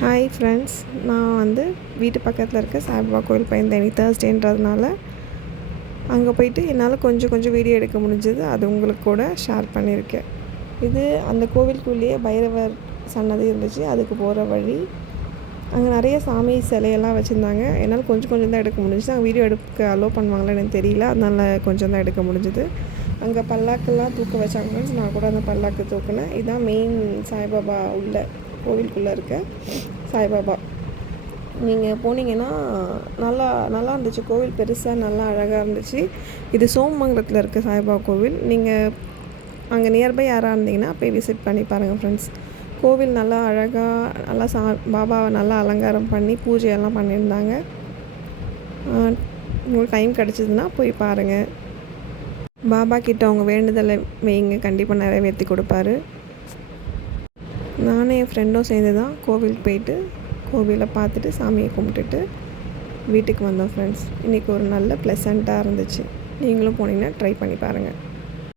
Hi friends, நான் வீட்டு பக்கத்தில் இருக்க சாய்பாபா கோவில் போயிருந்தேன். இன்னைக்கு தேர்ஸ்டேன்றதுனால அங்கே போயிட்டு என்னால் கொஞ்சம் வீடியோ எடுக்க முடிஞ்சது. அது உங்களுக்கு கூட ஷேர் பண்ணியிருக்கேன். இது அந்த கோவிலுக்குள்ளேயே பைரவர் சன்னதி இருந்துச்சு. அதுக்கு போகிற வழி. அங்கே நிறைய சாமி சிலையெல்லாம் வச்சுருந்தாங்க. என்னால் கொஞ்சம் தான் எடுக்க முடிஞ்சுது. அங்கே வீடியோ எடுக்க அலோவ் பண்ணுவாங்களா எனக்கு தெரியல. அதனால் கொஞ்சம் தான் எடுக்க முடிஞ்சுது. அங்கே பல்லாக்கெல்லாம் தூக்க வச்சாங்க ஃப்ரெண்ட்ஸ். நான் கூட அந்த பல்லாக்கு தூக்கினேன். இதுதான் மெயின் சாய்பாபா உள்ள கோவிலுக்குள்ளே இருக்க சாய்பாபா. நீங்கள் போனீங்கன்னா நல்லா இருந்துச்சு. கோவில் பெருசாக நல்லா அழகாக இருந்துச்சு. இது சோமங்கலத்தில் இருக்க சாய்பாபா கோவில். நீங்கள் அங்கே நியர்பை யாராக இருந்தீங்கன்னா போய் விசிட் பண்ணி பாருங்கள் ஃப்ரெண்ட்ஸ். கோவில் நல்லா அழகாக நல்லா பாபாவை நல்லா அலங்காரம் பண்ணி பூஜையெல்லாம் பண்ணியிருந்தாங்க. உங்களுக்கு டைம் கிடச்சிதுன்னா போய் பாருங்கள். பாபா கிட்ட அவங்க வேண்டுதலை வைங்க, கண்டிப்பாக நிறைவேற்றி கொடுப்பாரு. நானும் என் ஃப்ரெண்டும் சேர்ந்து தான் கோவிலுக்கு போயிட்டு கோவிலை பார்த்துட்டு சாமியை கும்பிட்டுட்டு வீட்டுக்கு வந்தோம் ஃப்ரெண்ட்ஸ். இன்றைக்கி ஒரு நல்ல ப்ளசண்ட்டாக இருந்துச்சு. நீங்களும் போனீங்கன்னா ட்ரை பண்ணி பாருங்கள்.